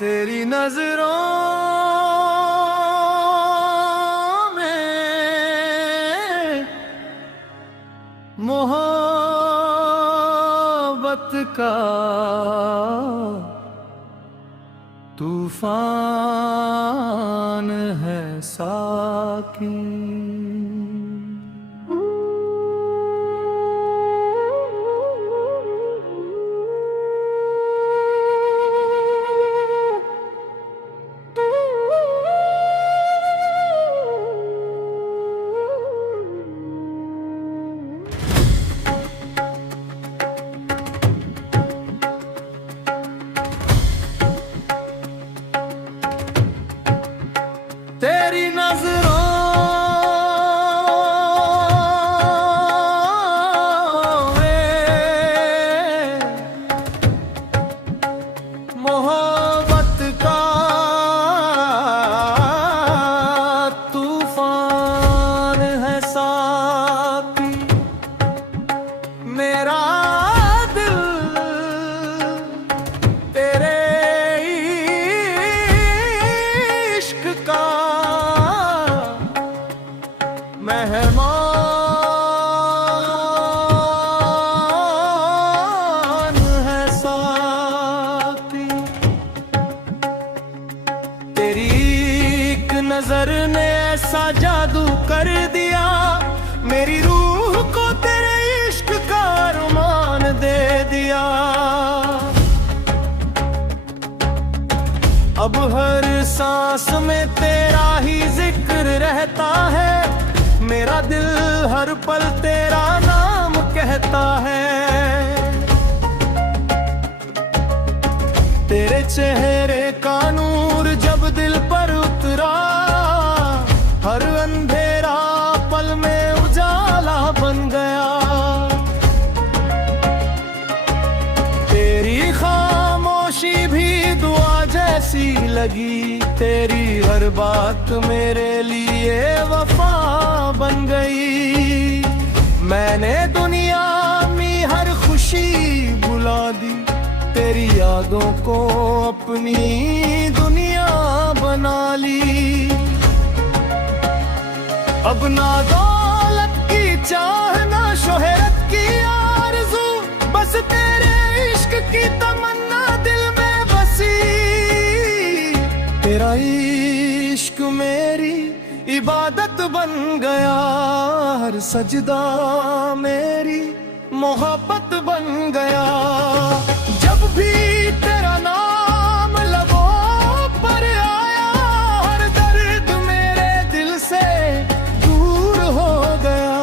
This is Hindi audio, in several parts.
तेरी नजरों में मोहब्बत का तूफान है साकी। तेरी नजरों में मोहब्बत का तूफान है साकी। मेरा दिल तेरे इश्क का मेहमान है साकी। तेरी एक नजर ने ऐसा जादू कर दिया, मेरी रूह को तेरे इश्क का अरमान दे दिया। अब हर सांस में तेरा ही जिक्र रहता है, मेरा दिल हर पल तेरा नाम कहता है। तेरे चेहरे का नूर जब दिल पर उतरा, हर अंधेरा पल में उजाला बन गया। तेरी खामोशी भी दुआ जैसी लगी, तेरी हर बात मेरे लिए वफा बन गई। मैंने दुनिया में हर खुशी भुला दी, तेरी यादों को अपनी दुनिया बना ली। अब ना दौलत की चाह ना शोहरत की आरज़ू, बस तेरे इश्क की तमन्ना दिल में बसी। तेरा इश्क मेरी इबादत बन गया, हर सजदा मेरी मोहब्बत बन गया। जब भी तेरा नाम लबों पर आया, हर दर्द मेरे दिल से दूर हो गया।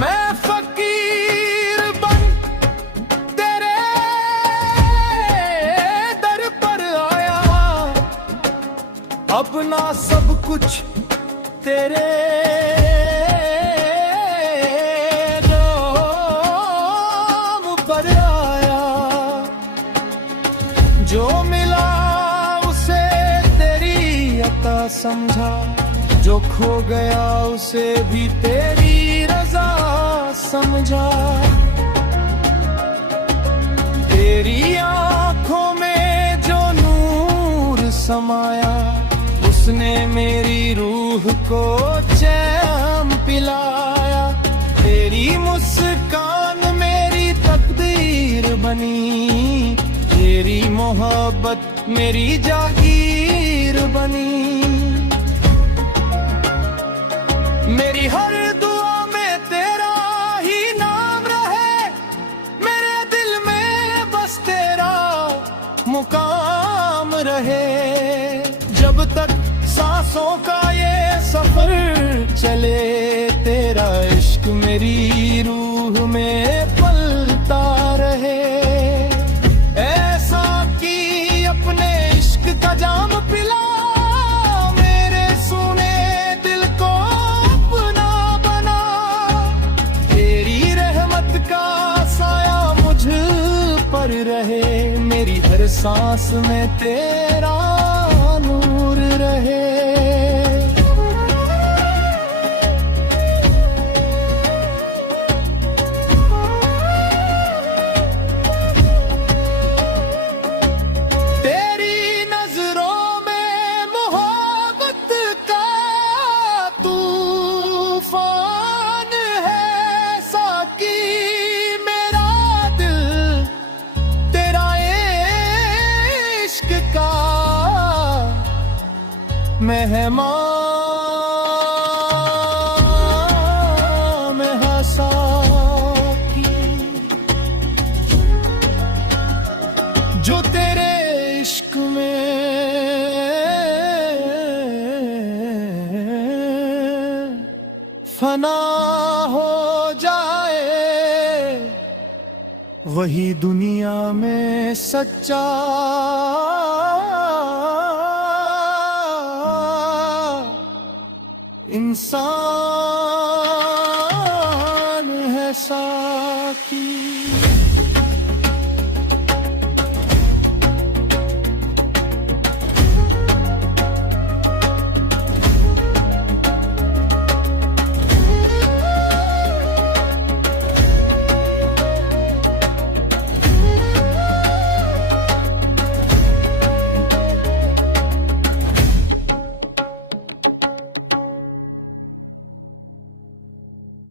मैं फकीर बन तेरे दर पर आया, अपना सब कुछ तेरे नाम पर आया। जो मिला उसे तेरी अता समझा, जो खो गया उसे भी तेरी रजा समझा। तेरी आंखों में जो नूर समाया, उसने मेरी रूह को चैन पिलाया। तेरी मुस्कान मेरी तकदीर बनी, तेरी मोहब्बत मेरी जागीर बनी। मेरी हर दुआ में तेरा ही नाम रहे, मेरे दिल में बस तेरा मुकाम रहे। जब तक सांसों का ये सफर चले, तेरा इश्क मेरी रूह में पलता रहे। ऐसा कि अपने इश्क का जाम पिला, मेरे सुने दिल को अपना बना। तेरी रहमत का साया मुझ पर रहे, मेरी हर सांस में तेरा नूर रहे। मेहमान में हंसाकी जो तेरे इश्क में फना हो जाए, वही दुनिया में सच्चा इंसान है साकी।